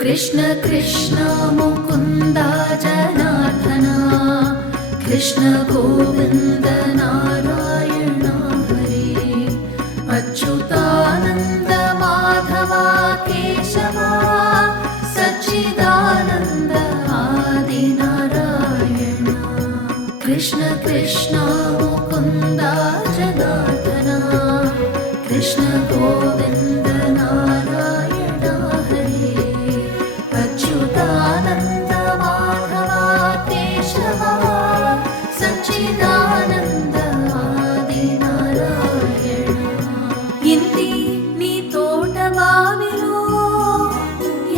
कृष्ण कृष्ण मुकुन्द जनार्दन कृष्ण गोविन्द नारायण हरे अच्युतानन्द माधव केशव सच्चिदानन्द आदि नारायण कृष्ण कृष्ण मुकुन्द जनार्दन कृष्ण गोविन्द नारायण हरे अच्युतानन्द माधव केशव सच्चिदानन्द आदि नारायण ఇంటి నీ తోట బావిలో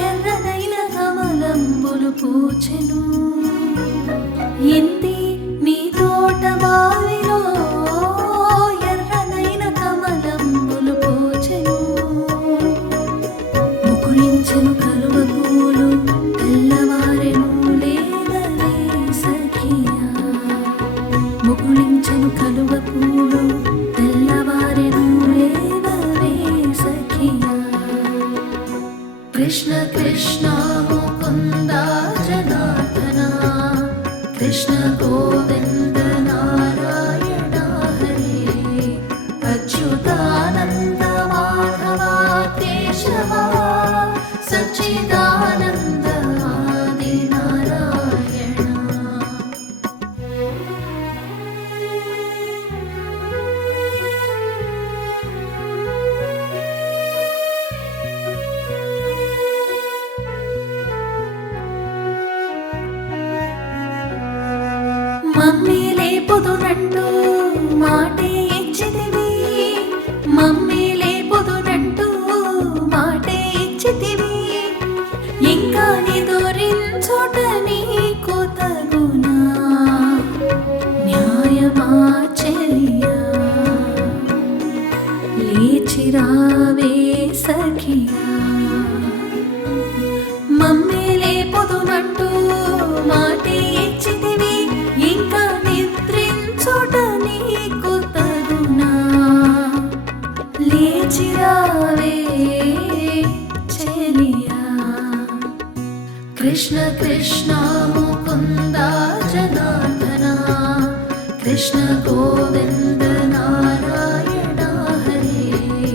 ఎర్రనైన కమలంబులు పూచెను ఇంటి నీ తోట బావిలో ఎర్రనైన కమలంబులు పూచెను ముకుళించెను కలువ పూలు తెల్లవారెను లేదనే సఖియా ముకుళించెను కలువ పూలు తెల్లవారెను లేదనే సఖియా कृष्ण कृष्ण मुकुन्द जनार्दन कृष्ण गोविन्द नारायण हरे अच्युतानन्द माधव केशव सच्चिदानन्द आदि नारायण మమ్మీ లేపుదునంటూ మాటే ఇచ్చితివి మమ్మీ లేపుదునంటూ మాటే ఇచ్చితివి ఇంకా నిదురించుట నీకు తగునా న్యాయమా చెలియా లేచిరావే సఖియా మమ్మీ లేపుదునంటూ మాటే ఇచ్చితివి ఇంకా నిద్రించుట నీకు తగునా లేచిరావే చెలియా कृष्ण कृष्ण मुकुन्द जनार्दन कृष्ण गोविन्द नारायण हरे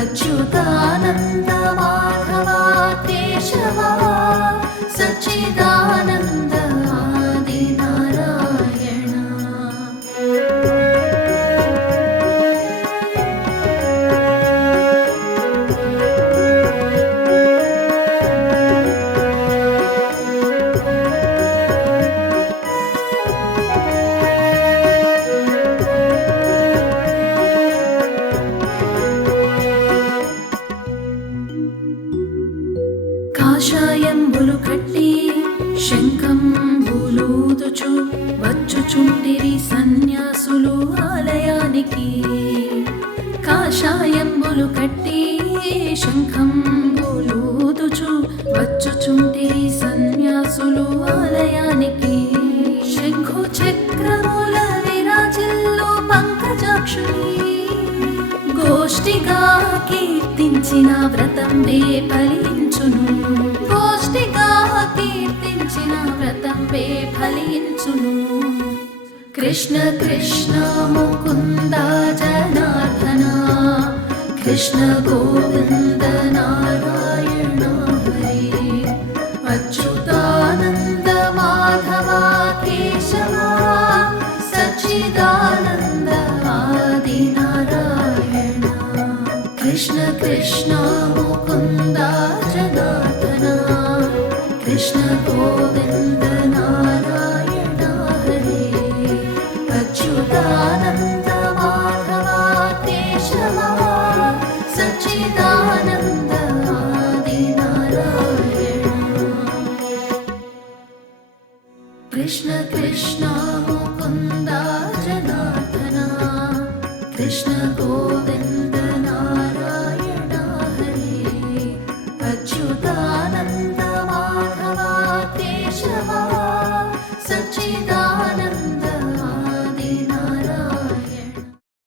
अच्युतानन्द माधव केशव सच्चिदानन्द आदि नारायण కాషాయంబులు కట్టి శంఖంబులూదుచు వచ్చుచుండిరి సన్యాసులు ఆలయానికి కాషాయంబులు కట్టి శంఖంబులూదుచు వచ్చుచుండిరి సన్యాసులు ఆలయానికి శంఖు చక్రముల విరాజిల్లు పంకజాక్షుని గోష్ఠిగా కీర్తించిన వ్రతంబే ఫలించును గోష్ఠిగా కీర్తించిన వ్రతంబే ఫలించును कृष्ण कृष्ण मुकुन्द जनार्दन कृष्ण गोविन्द नारायण हरे अच्युतानन्द माधव केशव सच्चिदानन्द आदि नारायण कृष्ण कृष्ण मुकुन्द जनार्दन कृष्ण गोविन्द नारायण हरे अच्युतानन्द माधव केशव सच्चिदानन्द आदि नारायण कृष्ण कृष्ण मुकुन्द जनार्दन कृष्ण गोविन्द